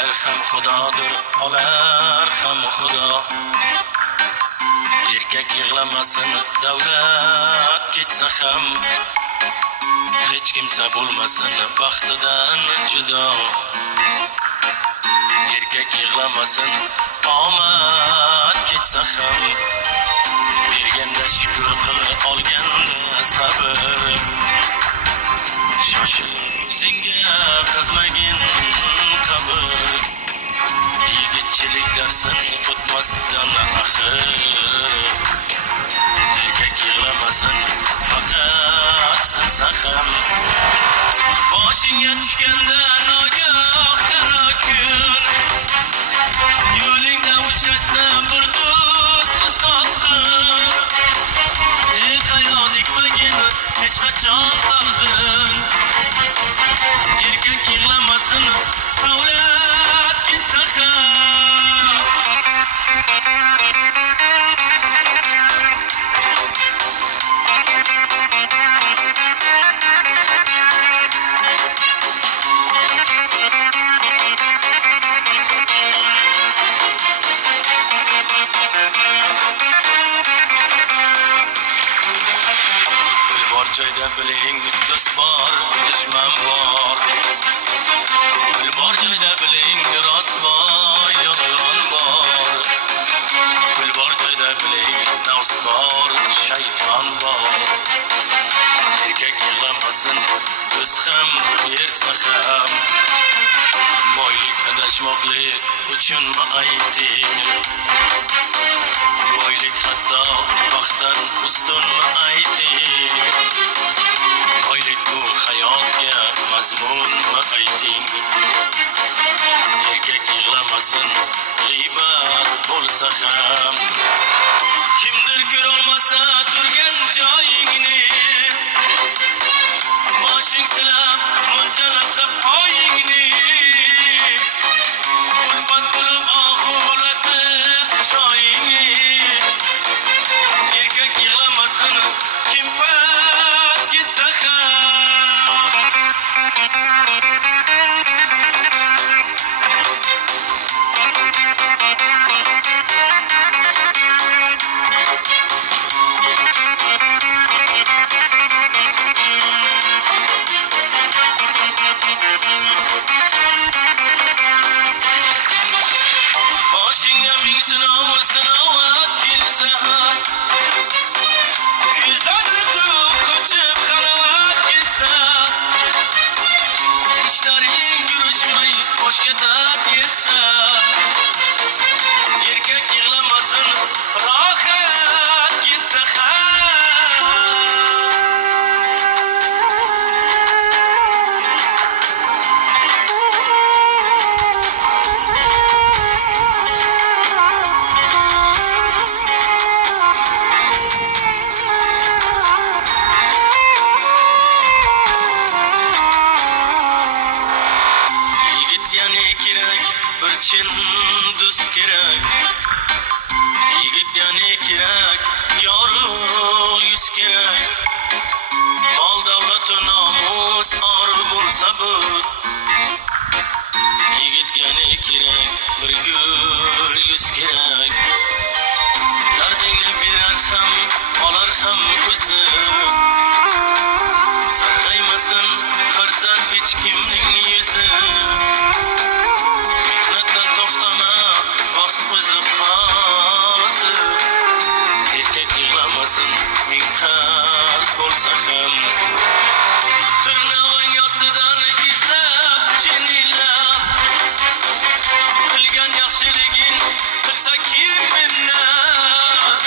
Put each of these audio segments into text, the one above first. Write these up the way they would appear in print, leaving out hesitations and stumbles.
Ber ham Xudodir, olar ham Xudo. Erkak yig'lamasin, davlat ketsa ham, hech kimsa bo'lmasin baxtidan judo. Erkak yig'lamasin, omad ketsa ham, berganda shukr qil, olganda sabr. Shoshilib o'zingga qazmagin qabr, yigitchilik darsini o'tmasdan axir. Erkak yig'lamasin, faqat sinsa ham, boshingga tushganda nogoh qaro kun, yo'lingda uchratsa bir do'st sotqin. Hayot ekmagin hech qachon taqdin, erkak yig'lamasin, savlat ketsa ham. Joyda biling, do'st bor, dushman bor. Pul bor joyda biling, rost bor, yolg'on bor. Pul bor joyda biling, nafs bor, shayton bor. Erkak yig'lamasin, do'st ham, bersa ham. Boylik adashmoqlik uchunmi ayting? Boylik hatto baxtdan ustunmi ayting? Boylik bu hayotga mazmunmi ayting? Erkak yig'lamasin, g'iybat bo'lsa ham. Kimdir ko'rolmasa turgan joyingni, boshing silab mo'ljallasa poyingni, ulfat bo'lib oxulatib choyingni. Erkak yig'lamasin, kim pas ketsa ham. Boshingga ming sinovat kelsa, kuzdan uyqu qochib halovat ketsa, ishlaring yurishmay boshga dard yetsa, erkak yig'lamasin, rohat ketsa ham. Kerak, bir chin do'st kerak. Yigitga ne kerak, yorug' yuz kerak. Mol davlat va nomus or bo'lsa bu. Yigitga ne kerak, bir gul yuz kerak. Dardingni berar ham, olar ham o'zi. Sarg'aymasin qarzdan hech kimning yuzi. Ming qarz bo'lsa ham, tirnog'ing ostidan izlab, chinillab, qilgan yaxshiliging qilsa kim minnat.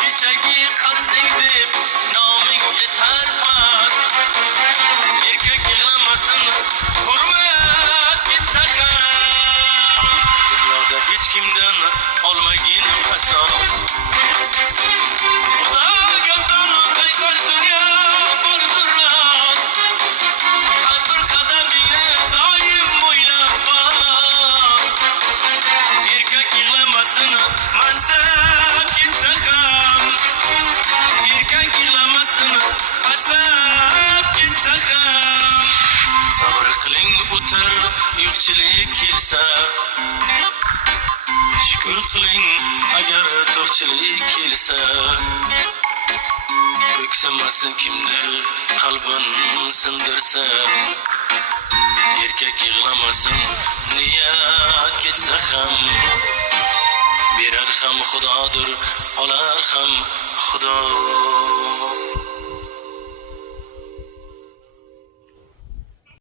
Kechagi qarzing deb noming yetar pas, erkak yig'lamasin, hurmat ketsa ham. Dunyoda hech kimdan olmagin qasos, mansab ketsa ham, erkak yig'lamasin, asab ketsa ham. Sabr qiling o'tir yo'qchilik kelsa, shukr qiling agar to'qchilik kelsa. Öksümesin kimdir kalbin sindirse, erkek yığlamasın niyat ketsa ham, berar ham Xudodir, olar ham Xudo.